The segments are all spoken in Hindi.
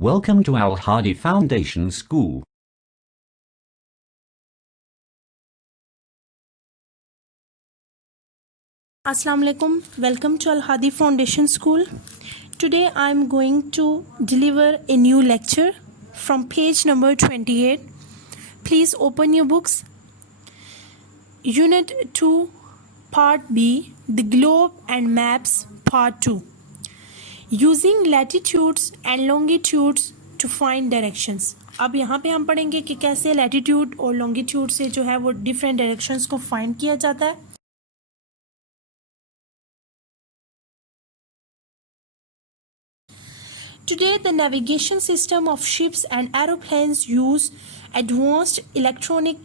Welcome to Al Hadi Foundation School. Assalamu alaikum. Welcome to Al Hadi Foundation School. Today I am going to deliver a new lecture from page number 28. Please open your books. Unit 2, Part B, The Globe and Maps, Part 2. Using latitudes and longitudes to find directions. अब यहाँ पे हम पढ़ेंगे कि कैसे लैटिट्यूड और लॉन्गिट्यूड से जो है वो डिफरेंट डायरेक्शंस को फाइंड किया जाता है. Today, the navigation system of ships and aeroplanes use advanced electronic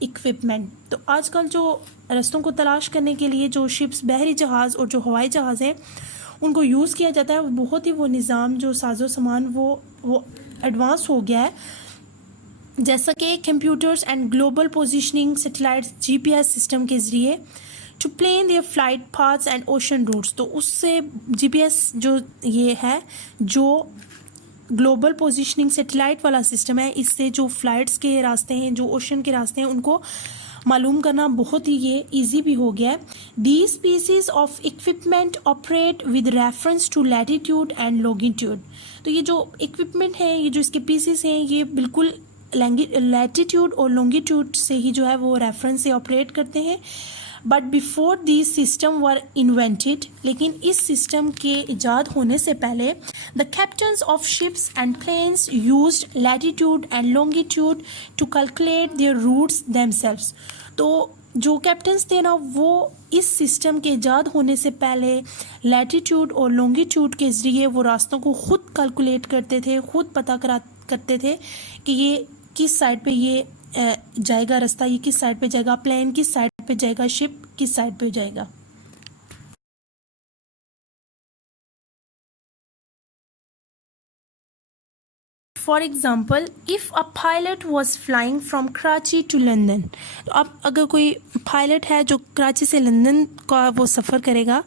equipment. तो आजकल जो रास्तों को तलाश करने के लिए जो शिप्स, बहरी जहाज़ और जो हवाई जहाज़ हैं उनको यूज़ किया जाता है, बहुत ही वो निज़ाम जो साजो सामान वो एडवांस हो गया है, जैसा कि computers and global positioning satellites GPS system के ज़रिए to plan their flight paths and ocean routes. तो उससे जीपीएस जो ये है, जो ग्लोबल पोजीशनिंग सैटेलाइट वाला सिस्टम है, इससे जो फ्लाइट्स के रास्ते हैं, जो ओशन के रास्ते हैं, उनको मालूम करना बहुत ही ये इजी भी हो गया है. These pieces of equipment operate with reference to latitude and longitude. तो ये जो इक्विपमेंट है, ये जो इसके पीसीज हैं, ये बिल्कुल लैटिट्यूड और लॉन्गिट्यूड से ही जो है वो रेफरेंस से ऑपरेट करते हैं. But before this system were invented, लेकिन इस सिस्टम के इजाद होने से पहले the captains of ships and planes used latitude and longitude to calculate their routes themselves. तो जो कैप्टन्स थे ना, वो इस सिस्टम के इजाद होने से पहले लैटिट्यूड और लॉन्गिट्यूड के ज़रिए वो रास्तों को ख़ुद कैलकुलेट करते थे, ख़ुद पता करते थे कि ये किस साइड पे ये जाएगा रास्ता, ये किस साइड पे जाएगा, प्लेन किस साइड पे जाएगा, शिप किस साइड पे जाएगा. For example, if a pilot was flying from Karachi to London. तो अब अगर कोई पायलट है जो कराची से लंदन का वो सफ़र करेगा,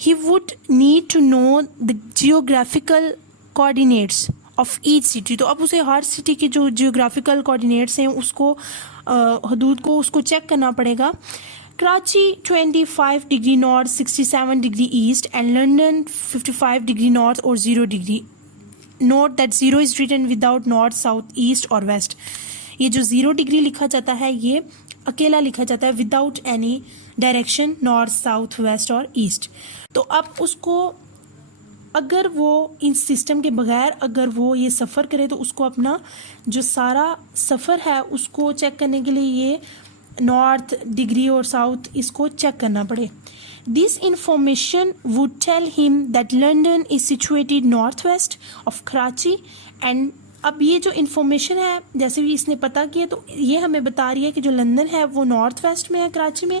he would need to know the geographical coordinates of each city. तो अब उसे हर सिटी के जो जियोग्राफिकल कोऑर्डिनेट्स हैं उसको हदूद को उसको चेक करना पड़ेगा. Karachi 25 degree north, 67 degree east and London 55 degree north और 0 degree. Note that 0 is written without north, south, east और वेस्ट. ये जो 0 डिग्री लिखा जाता है ये अकेला लिखा जाता है without any direction, north, south, west और ईस्ट. तो अब उसको अगर वो इस सिस्टम के बगैर अगर वो ये सफ़र करे तो उसको अपना जो सारा सफ़र है उसको चेक करने के लिए ये नॉर्थ डिग्री और साउथ इसको चेक करना पड़े. This information would tell him that London is situated north west of Karachi. And अब ये जो इन्फॉर्मेशन है, जैसे भी इसने पता किया, तो ये हमें बता रही है कि जो लंदन है वो नॉर्थ वेस्ट में है कराची में,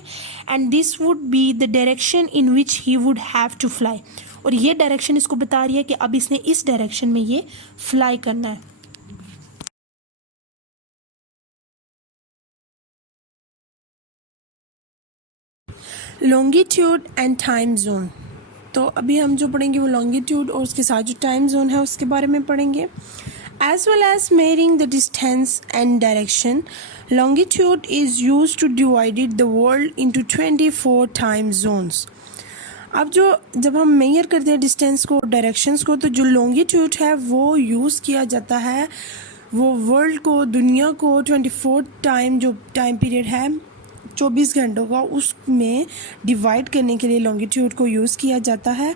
and this would be the direction in which he would have to fly. और ये डायरेक्शन इसको बता रही है कि अब इसने इस डायरेक्शन में ये फ्लाई करना है. Longitude and time zone. तो अभी हम जो पढ़ेंगे वो लॉन्गिट्यूड और उसके साथ जो टाइम जोन है उसके बारे में पढ़ेंगे. As well as measuring the distance and direction, longitude is used to divide the world into 24 time zones. अब जब हम मेजर करते हैं डिस्टेंस को, डायरेक्शंस को, तो जो लॉन्गिट्यूड है वो यूज़ किया जाता है, वो वर्ल्ड को, दुनिया को 24 जो टाइम पीरियड है 24 घंटों का, उसमें डिवाइड करने के लिए लॉन्गिट्यूड को यूज़ किया जाता है.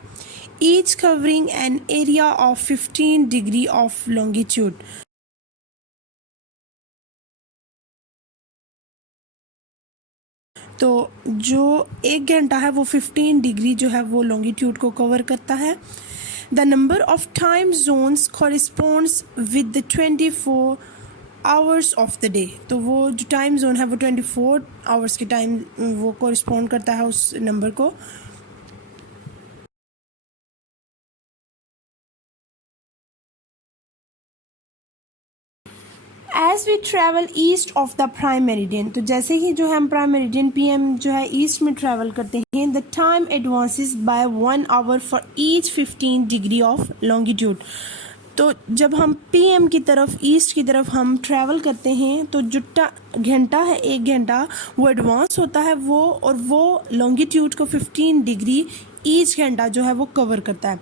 Each covering an area of 15 degree of longitude. तो जो 1 घंटा है वो 15 डिग्री जो है वो लॉन्गिट्यूड को कवर करता है. The number of time zones corresponds with the 24 hours of the day. तो वो जो टाइम जोन है वो 24 आवर्स के टाइम वो कॉरिस्पॉन्ड करता है उस नंबर को. As we travel east of the prime meridian. तो जैसे ही जो है हम प्राइम मेरिडियन PM जो है ईस्ट में ट्रैवल करते हैं, the time advances by 1 hour for each 15 degree of longitude. तो जब हम पीएम की तरफ ईस्ट की तरफ हम ट्रैवल करते हैं तो जो घंटा है 1 घंटा वो एडवांस होता है और वो लॉन्गिट्यूड को 15 डिग्री ईच घंटा जो है वो कवर करता है.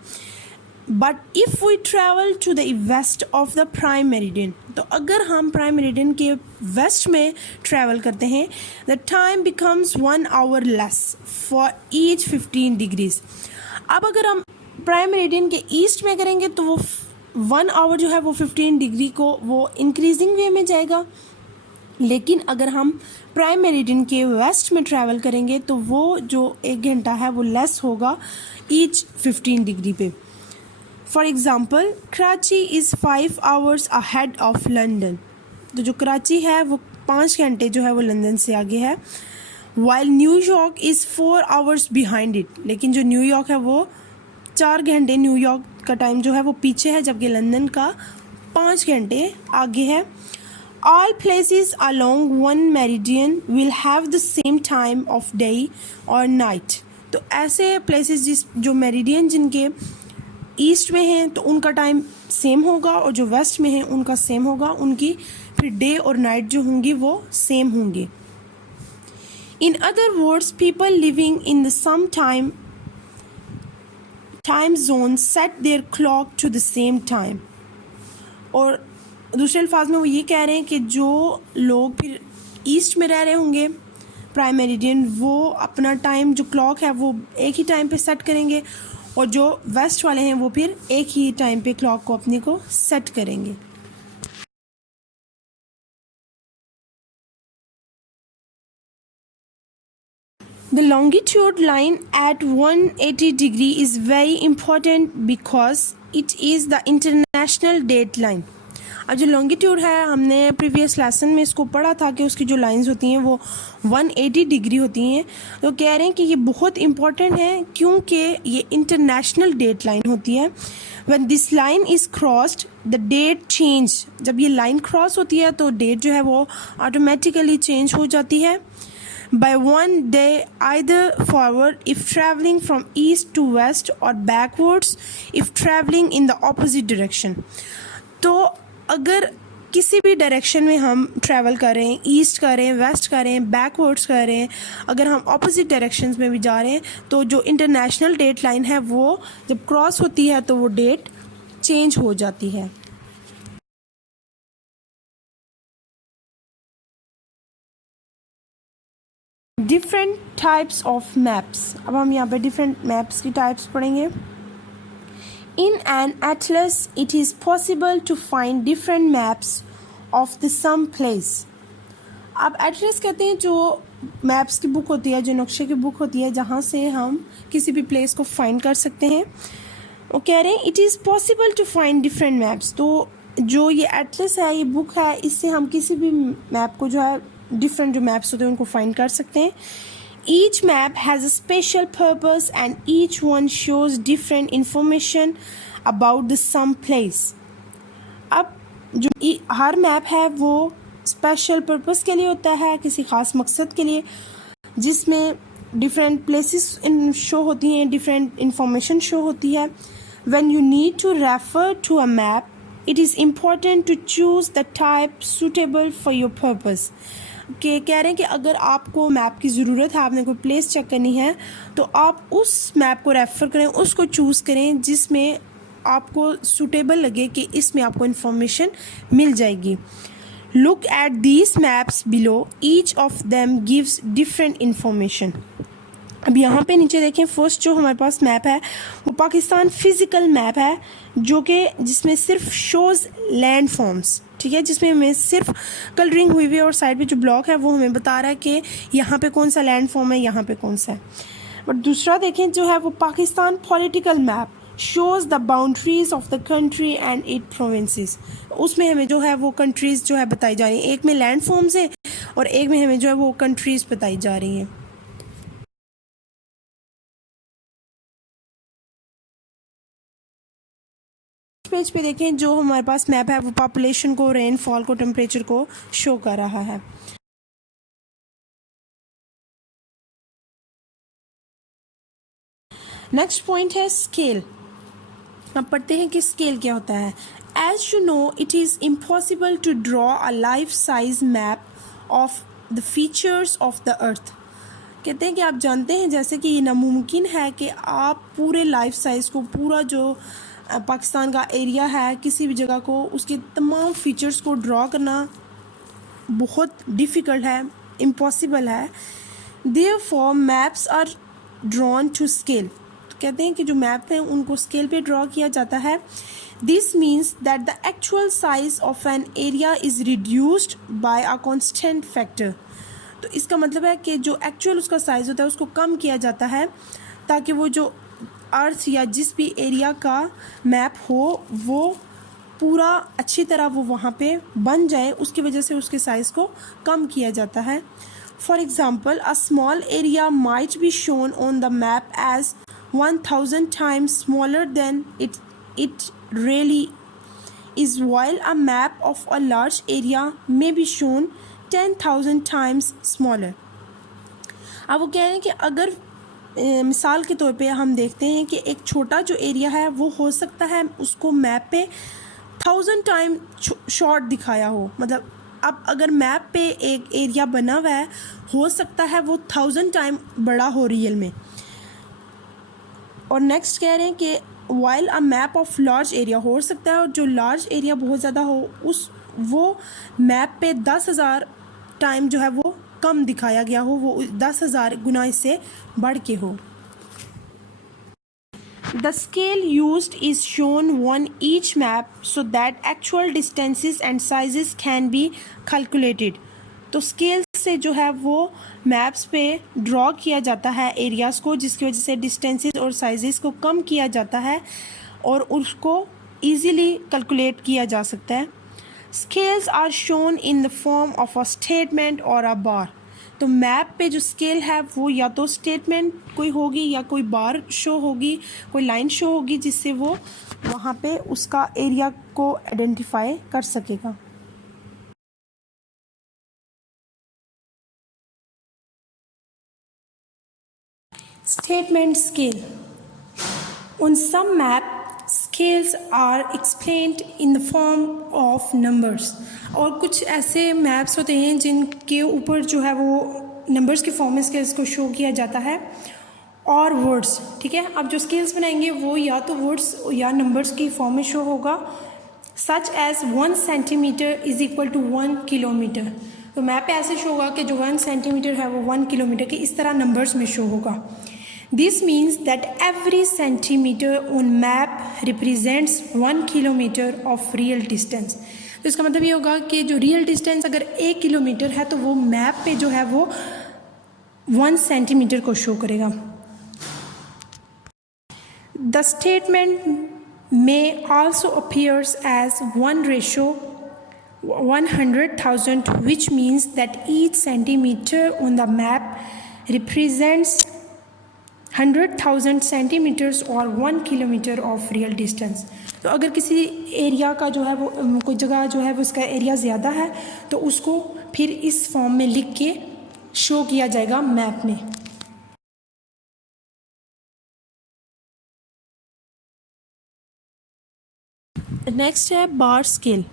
But if we travel to the west of the prime meridian, तो अगर हम प्राइम मेरिडियन के वेस्ट में ट्रैवल करते हैं, the time becomes 1 hour less for each 15 degrees. अब अगर हम प्राइम मेरिडियन के ईस्ट में करेंगे तो वो 1 आवर जो है वो 15 डिग्री को वो इंक्रीजिंग वे में जाएगा. लेकिन अगर हम प्राइम मेरिडियन के वेस्ट में ट्रैवल करेंगे तो वो जो 1 घंटा है वो लेस होगा ईच 15 डिग्री पे. For example, Karachi is 5 hours ahead of London. तो जो कराची है वो 5 घंटे जो है वो लंदन से आगे है. While New York is 4 hours behind it. लेकिन जो न्यूयॉर्क है वो 4 घंटे न्यूयॉर्क का टाइम जो है वो पीछे है, जबकि लंदन का 5 घंटे आगे है. All places along one meridian will have the same time of day or night. तो ऐसे places जो मेरिडियन जिनके ईस्ट में हैं तो उनका टाइम सेम होगा, और जो वेस्ट में हैं उनका सेम होगा. उनकी फिर डे और नाइट जो होंगी वो सेम होंगे. In other words, people living in the some time zone set their clock to the same time. और दूसरे अल्फाज में वो ये कह रहे हैं कि जो लोग फिर ईस्ट में रह रहे होंगे प्राइम मेरिडियन, वो अपना टाइम जो क्लॉक है वो एक ही टाइम पे सेट करेंगे, और जो वेस्ट वाले हैं वो फिर एक ही टाइम पे क्लॉक को अपने को सेट करेंगे. The longitude line at 180 degree is very important because it is the international date line. अब जो लॉन्गिट्यूड है हमने प्रीवियस लेसन में इसको पढ़ा था कि उसकी जो लाइंस होती हैं वो 180 डिग्री होती हैं. तो कह रहे हैं कि ये बहुत इम्पॉर्टेंट है क्योंकि ये इंटरनेशनल डेट लाइन होती है. When this line is crossed the date change. जब ये लाइन क्रॉस होती है तो डेट जो है वो ऑटोमेटिकली चेंज हो जाती है by 1 day either forward if traveling from east to west or backwards if traveling in the opposite direction. तो अगर किसी भी डायरेक्शन में हम ट्रैवल कर रहे हैं, ईस्ट कर रहे हैं, वेस्ट कर रहे हैं, बैकवर्ड्स कर रहे हैं, अगर हम ऑपोजिट डायरेक्शंस में भी जा रहे हैं तो जो इंटरनेशनल डेट लाइन है वो जब क्रॉस होती है तो वो डेट चेंज हो जाती है. Different types of maps. अब हम यहाँ पे डिफरेंट मैप्स की टाइप्स पढ़ेंगे. In an atlas, it is possible to find different maps of the some place. अब एटलस कहते हैं जो मैप्स की बुक होती है, जो नक्शे की बुक होती है, जहाँ से हम किसी भी प्लेस को फाइंड कर सकते हैं. वो कह रहे हैं it is possible to find different maps. तो जो ये एटलस है, ये बुक है, इससे हम किसी भी मैप को जो है डिफरेंट जो मैप्स होते हैं उनको फाइंड कर सकते हैं. Each map has a special purpose and each one shows different information about the some place. अब जो हर मैप है वो स्पेशल पर्पस के लिए होता है, किसी ख़ास मकसद के लिए, जिसमें डिफरेंट प्लेसेस शो होती हैं, डिफरेंट इंफॉर्मेशन शो होती है. When you need to refer to a map, it is important to choose the type suitable for your purpose. कि कह रहे हैं कि अगर आपको मैप की ज़रूरत है, आपने कोई प्लेस चेक करनी है, तो आप उस मैप को रेफ़र करें, उसको चूज़ करें जिसमें आपको सूटेबल लगे कि इसमें आपको इन्फॉर्मेशन मिल जाएगी. Look at these maps below, each of them gives different information. अब यहाँ पे नीचे देखें, फर्स्ट जो हमारे पास मैप है वो पाकिस्तान फिज़िकल मैप है, जो कि जिसमें सिर्फ शोज़ लैंड फॉर्म्स. ठीक है, जिसमें हमें सिर्फ कलरिंग हुई हुई है और साइड पे जो ब्लॉक है वो हमें बता रहा है कि यहाँ पे कौन सा लैंड फॉर्म है, यहाँ पे कौन सा है. बट दूसरा देखें जो है वो Pakistan political map shows the boundaries of the country and it provinces. उसमें हमें जो है वो कंट्रीज़ जो है बताई जा रही हैं. एक में लैंड फॉर्म्स है और एक में हमें जो है वो कंट्रीज़ बताई जा रही हैं. पेज पे देखें जो हमारे पास मैप है वो पॉपुलेशन को, रेनफॉल को, टेम्परेचर को शो कर रहा है. नेक्स्ट पॉइंट है स्केल. अब पढ़ते हैं कि स्केल क्या होता है. As you know, it is impossible to draw a life-size map of the features of the earth. कहते हैं कि आप जानते हैं जैसे कि ये नामुमकिन है कि आप पूरे लाइफ साइज़ को, पूरा जो पाकिस्तान का एरिया है, किसी भी जगह को, उसके तमाम फीचर्स को ड्रॉ करना बहुत डिफ़िकल्ट है, इम्पॉसिबल है. Therefore maps are drawn to scale. तो कहते हैं कि जो मैप हैं उनको स्केल पे ड्रॉ किया जाता है. This means that the actual size of an area is reduced by a constant factor. तो इसका मतलब है कि जो एक्चुअल उसका साइज़ होता है उसको कम किया जाता है ताकि वो जो अर्थ या जिस भी एरिया का मैप हो वो पूरा अच्छी तरह वो वहाँ पे बन जाए, उसकी वजह से उसके साइज़ को कम किया जाता है. For example, a small area might be shown on the map as 1000 times smaller than it really is, while a map of a large area may be shown 10,000 times smaller. अब वो कह रहे हैं कि अगर मिसाल के तौर पे हम देखते हैं कि एक छोटा जो एरिया है वो हो सकता है उसको मैप पे 1000 टाइम शॉर्ट दिखाया हो. मतलब अब अगर मैप पे एक एरिया बना हुआ है, हो सकता है वो 1000 टाइम बड़ा हो रियल में. और नेक्स्ट कह रहे हैं कि while a map of large area, हो सकता है और जो लार्ज एरिया बहुत ज़्यादा हो वो मैप पे 10,000 टाइम जो है वो कम दिखाया गया हो, वो 10,000 गुना इससे बढ़ के हो. The scale used is shown on each map so that actual distances and sizes can be calculated. तो स्केल से जो है वो मैप्स पे ड्रॉ किया जाता है एरियाज़ को, जिसकी वजह से डिस्टेंसेस और साइजेस को कम किया जाता है और उसको ईज़िली कैलकुलेट किया जा सकता है. Scales are shown in the form of a statement और अ बार. तो मैप पे जो स्केल है वो या तो स्टेटमेंट कोई होगी या कोई बार शो होगी, कोई लाइन शो होगी जिससे वो वहाँ पे उसका एरिया को आइडेंटिफाई कर सकेगा. Statement scale. On some map, scales are explained in the form of numbers. और कुछ ऐसे मैप्स होते हैं जिनके ऊपर जो है वो नंबर्स के फॉर्म में स्केल्स को शो किया जाता है और वर्ड्स. ठीक है, अब जो स्केल्स बनाएंगे वो या तो वर्ड्स या नंबर्स की फॉर्म में शो होगा. Such as 1 centimetre is equal to 1 kilometre. तो मैप पे ऐसे शो होगा कि जो 1 सेंटीमीटर है वो 1 किलोमीटर के इस तरह नंबर्स में शो होगा. This means that every centimeter on map represents 1 kilometer of real distance. तो इसका मतलब ये होगा कि जो रियल डिस्टेंस अगर 1 किलोमीटर है तो वो मैप पे जो है वो 1 सेंटीमीटर को शो करेगा. The statement may also appears as 1/100,000, which means that each centimeter on the map represents 100,000 centimetres और 1 किलोमीटर ऑफ रियल डिस्टेंस. तो अगर किसी एरिया का जो है वो कोई जगह जो है वो उसका एरिया ज़्यादा है तो उसको फिर इस फॉर्म में लिख के शो किया जाएगा मैप में. नेक्स्ट है बार स्केल.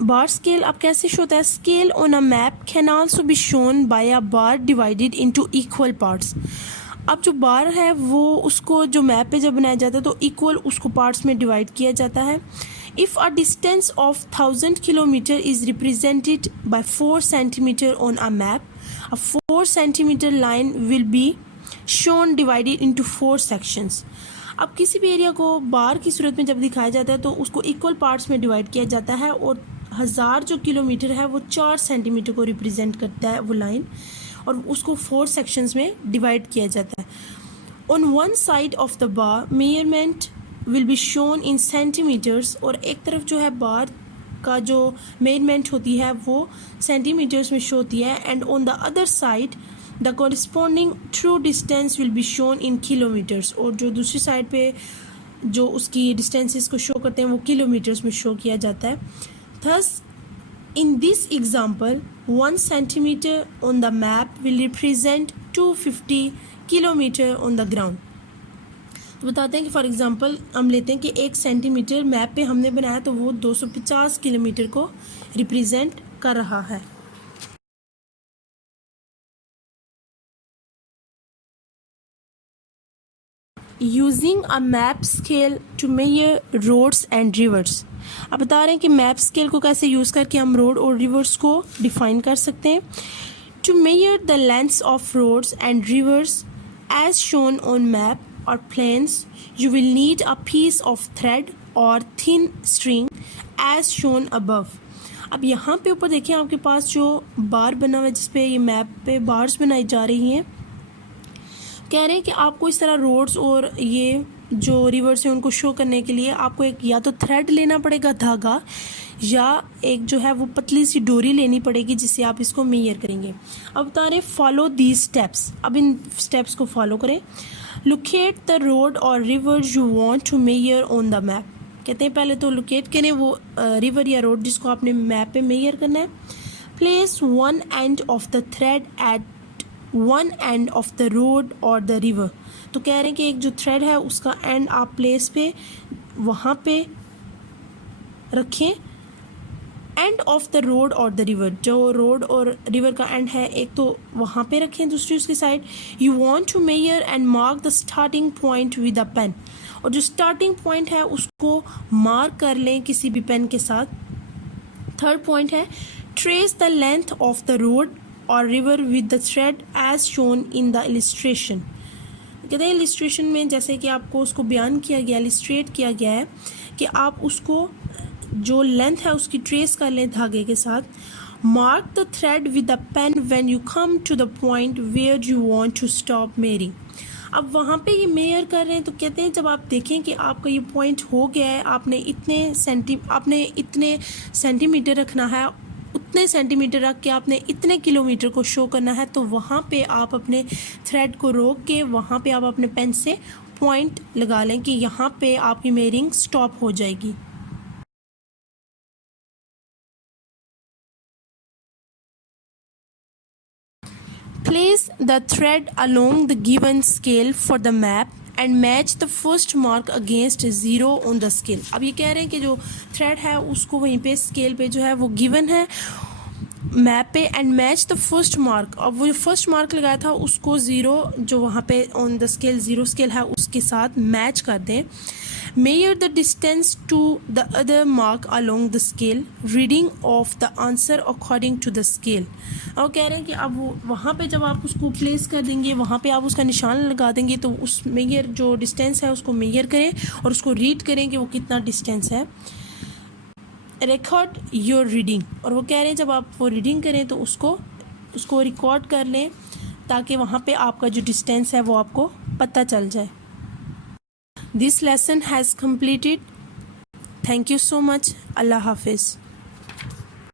बार स्केल अब कैसे शो होता है? Scale on a map can also be shown by a bar divided into equal parts. अब जो बार है वो उसको जो मैप पे जब बनाया जाता है तो इक्वल उसको पार्ट्स में डिवाइड किया जाता है. If a distance of 1000 kilometre is represented by 4 centimetre on a map, a 4 centimetre line will be shown divided into 4 sections. अब किसी भी एरिया को बार की सूरत में जब दिखाया जाता है तो उसको इक्वल पार्ट्स में डिवाइड किया जाता है और 1000 जो किलोमीटर है वो 4 सेंटीमीटर को रिप्रेजेंट करता है वो लाइन, और उसको 4 सेक्शंस में डिवाइड किया जाता है. On one side of the bar measurement will be shown in centimetres, और एक तरफ जो है बार का जो मेजरमेंट होती है वो सेंटीमीटर्स में शो होती है. And on the other side the corresponding true distance will be shown in kilometres, और जो दूसरी साइड पे जो उसकी डिस्टेंसेस को शो करते हैं वो किलोमीटर्स में शो किया जाता है. Thus in this example 1 centimeter on the map will represent 250 kilometer on the ground. तो बताते हैं कि फॉर एग्जांपल हम लेते हैं कि 1 सेंटीमीटर मैप पे हमने बनाया तो वो 250 किलोमीटर को रिप्रेजेंट कर रहा है। Using a map scale to measure roads and rivers. अब बता रहे हैं कि मैप स्केल को कैसे यूज़ करके हम रोड और रिवर्स को डिफाइन कर सकते हैं। To measure the lengths of roads and rivers as shown on map और plans you will need a piece of thread or thin string as shown above। अब यहाँ पे ऊपर देखिए आपके पास जो बार बना हुआ है जिसपे ये मैप पे बार्स बनाई जा रही हैं। कह रहे हैं कि आपको इस तरह रोड्स और ये जो रिवर्स हैं उनको शो करने के लिए आपको एक या तो थ्रेड लेना पड़ेगा धागा, या एक जो है वो पतली सी डोरी लेनी पड़ेगी जिससे आप इसको मेजर करेंगे। अब बता रहे फॉलो दीज स्टेप्स। अब इन स्टेप्स को फॉलो करें। लोकेट द रोड और river you want to measure on the map. कहते हैं पहले तो लोकेट करें वो रिवर या रोड जिसको आपने मैप पे मेजर करना है। Place one end of the thread at one end of the road और द रिवर। तो कह रहे हैं कि एक जो थ्रेड है उसका एंड आप प्लेस पे वहाँ पे रखें। एंड ऑफ द रोड और द रिवर, जो रोड और रिवर का एंड है एक तो वहाँ पे रखें, दूसरी उसकी side. You want to measure and mark the starting point with a pen. और जो स्टार्टिंग पॉइंट है उसको मार्क कर लें किसी भी पेन के साथ। थर्ड पॉइंट है trace the length of the road और river with the thread as shown in the illustration. कहते हैं इलिस्ट्रेशन में जैसे कि आपको उसको बयान किया गया, इलिस्ट्रेट किया गया है कि आप उसको जो लेंथ है उसकी ट्रेस कर लें धागे के साथ। Mark the thread with the pen when you come to the point where you want to stop measuring. अब वहाँ पे ये मेजर कर रहे हैं तो कहते हैं जब आप देखें कि आपका ये पॉइंट हो गया है, आपने इतने सेंटीमीटर रखना है, उतने सेंटीमीटर रख के आपने इतने किलोमीटर को शो करना है, तो वहाँ पे आप अपने थ्रेड को रोक के वहाँ पे आप अपने पेन से पॉइंट लगा लें कि यहाँ पे आपकी मेजरिंग स्टॉप हो जाएगी। Place the thread along the given scale for the map and match the first mark against 0 on the scale। अब ये कह रहे हैं कि जो थ्रेड है उसको वहीं पे स्केल पे जो है वो गिवन है मैप पे, and match the first mark. अब वो जो फर्स्ट मार्क लगाया था उसको 0 जो वहाँ पे ऑन द स्केल 0 स्केल है उसके साथ मैच कर दें। Measure the distance to the other mark along the scale, reading of the answer according to the scale। और कह रहे हैं कि अब वो वहाँ पे जब आप उसको प्लेस कर देंगे, वहाँ पे आप उसका निशान लगा देंगे, तो उस मेजर जो डिस्टेंस है उसको मेजर करें और उसको रीड करें कि वो कितना डिस्टेंस है। Record your reading. और वो कह रहे हैं जब आप वो रीडिंग करें तो उसको रिकॉर्ड कर लें ताकि वहाँ पे आपका जो डिस्टेंस है वो आपको पता चल जाए। This lesson has completed. Thank you so much. Allah Hafiz.